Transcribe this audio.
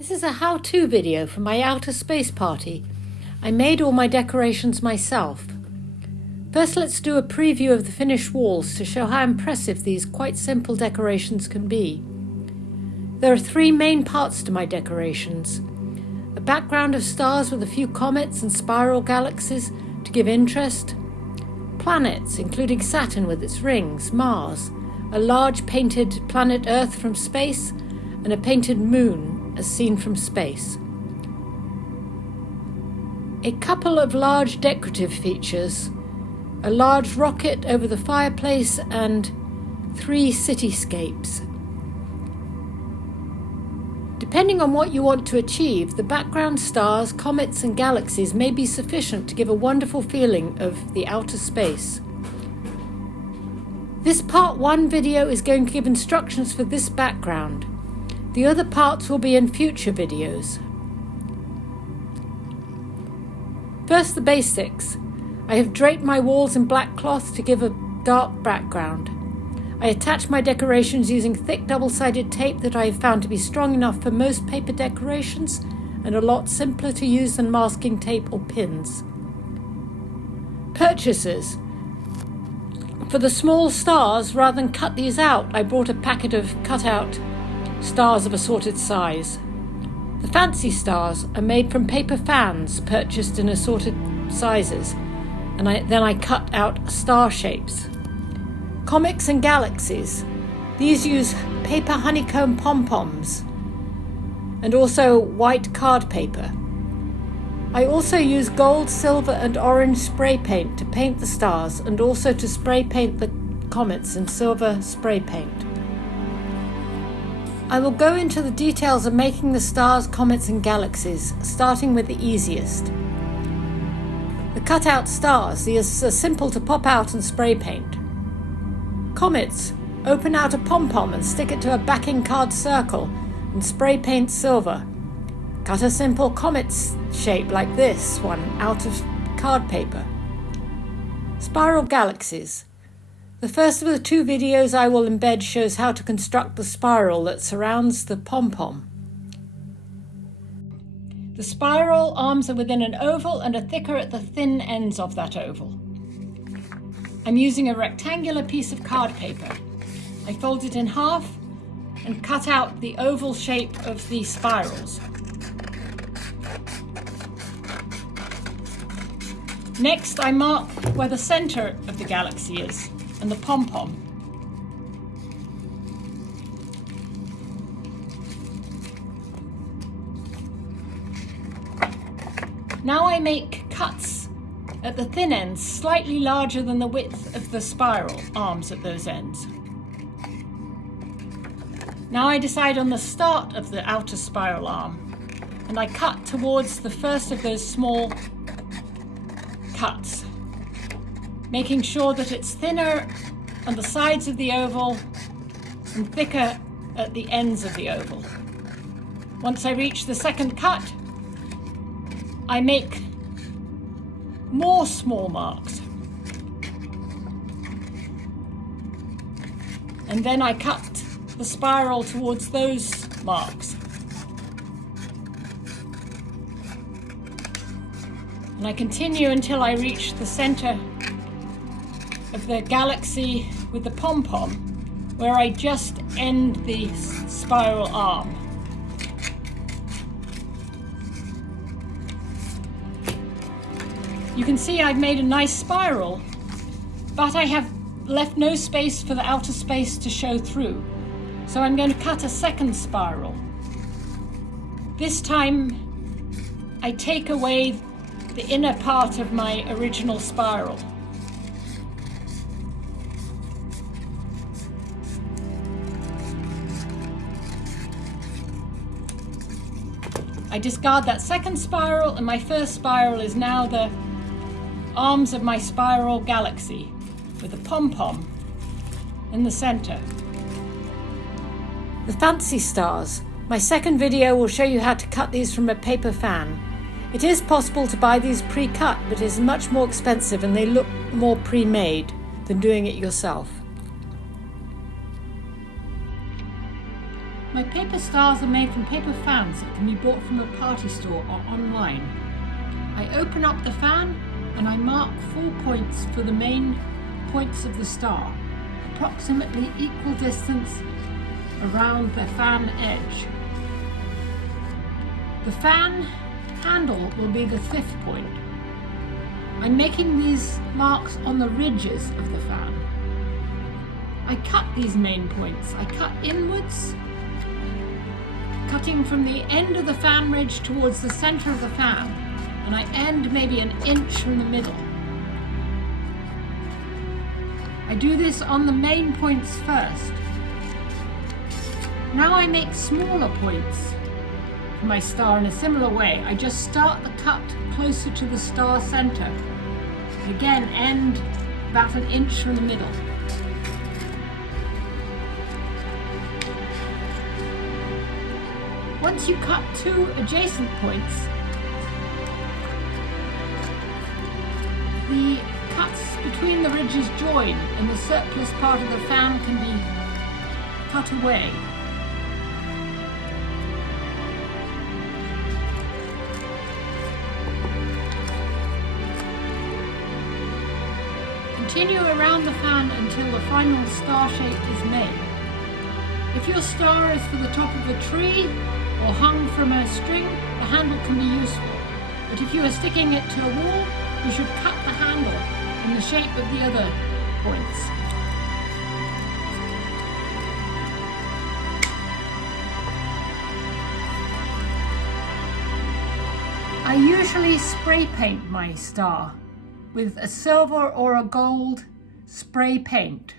This is a how-to video for my outer space party. I made all my decorations myself. First, let's do a preview of the finished walls to show how impressive these quite simple decorations can be. There are three main parts to my decorations. A background of stars with a few comets and spiral galaxies to give interest. Planets, including Saturn with its rings, Mars, a large painted planet Earth from space, and a painted moon as seen from space. A couple of large decorative features, a large rocket over the fireplace, and 3 cityscapes. Depending on what you want to achieve, the background stars, comets and galaxies may be sufficient to give a wonderful feeling of the outer space. This part 1 video is going to give instructions for this background. The other parts will be in future videos. First, the basics. I have draped my walls in black cloth to give a dark background. I attach my decorations using thick double-sided tape that I have found to be strong enough for most paper decorations and a lot simpler to use than masking tape or pins. Purchases. For the small stars, rather than cut these out, I bought a packet of cut-out stars of assorted size. The fancy stars are made from paper fans purchased in assorted sizes, and then I cut out star shapes. Comics and galaxies. These use paper honeycomb pom-poms and also white card paper. I also use gold, silver and orange spray paint to paint the stars and also to spray paint the comets in silver spray paint. I will go into the details of making the stars, comets and galaxies, starting with the easiest. The cut-out stars, these are simple to pop out and spray paint. Comets, open out a pom-pom and stick it to a backing card circle and spray paint silver. Cut a simple comet shape like this one out of card paper. Spiral galaxies. The first of the 2 videos I will embed shows how to construct the spiral that surrounds the pom-pom. The spiral arms are within an oval and are thicker at the thin ends of that oval. I'm using a rectangular piece of card paper. I fold it in half and cut out the oval shape of the spirals. Next, I mark where the center of the galaxy is and the pom-pom. Now I make cuts at the thin ends slightly larger than the width of the spiral arms at those ends. Now I decide on the start of the outer spiral arm and I cut towards the first of those small cuts, making sure that it's thinner on the sides of the oval and thicker at the ends of the oval. Once I reach the second cut, I make more small marks. And then I cut the spiral towards those marks. And I continue until I reach the center of the galaxy with the pom-pom, where I just end the spiral arm. You can see I've made a nice spiral, but I have left no space for the outer space to show through. So I'm going to cut a second spiral. This time I take away the inner part of my original spiral. I discard that second spiral, and my first spiral is now the arms of my spiral galaxy with a pom-pom in the center. The fancy stars. My second video will show you how to cut these from a paper fan. It is possible to buy these pre-cut, but it is much more expensive and they look more pre-made than doing it yourself. My paper stars are made from paper fans that can be bought from a party store or online. I open up the fan and I mark 4 points for the main points of the star, approximately equal distance around the fan edge. The fan handle will be the 5th point. I'm making these marks on the ridges of the fan. I cut these main points. I cut inwards, cutting from the end of the fan ridge towards the center of the fan, and I end maybe an inch from the middle. I do this on the main points first. Now I make smaller points for my star in a similar way. I just start the cut closer to the star center. Again, end about an inch from the middle. Once you cut 2 adjacent points, the cuts between the ridges join and the surplus part of the fan can be cut away. Continue around the fan until the final star shape is made. If your star is for the top of a tree or hung from a string, the handle can be useful. But if you are sticking it to a wall, you should cut the handle in the shape of the other points. I usually spray paint my star with a silver or a gold spray paint.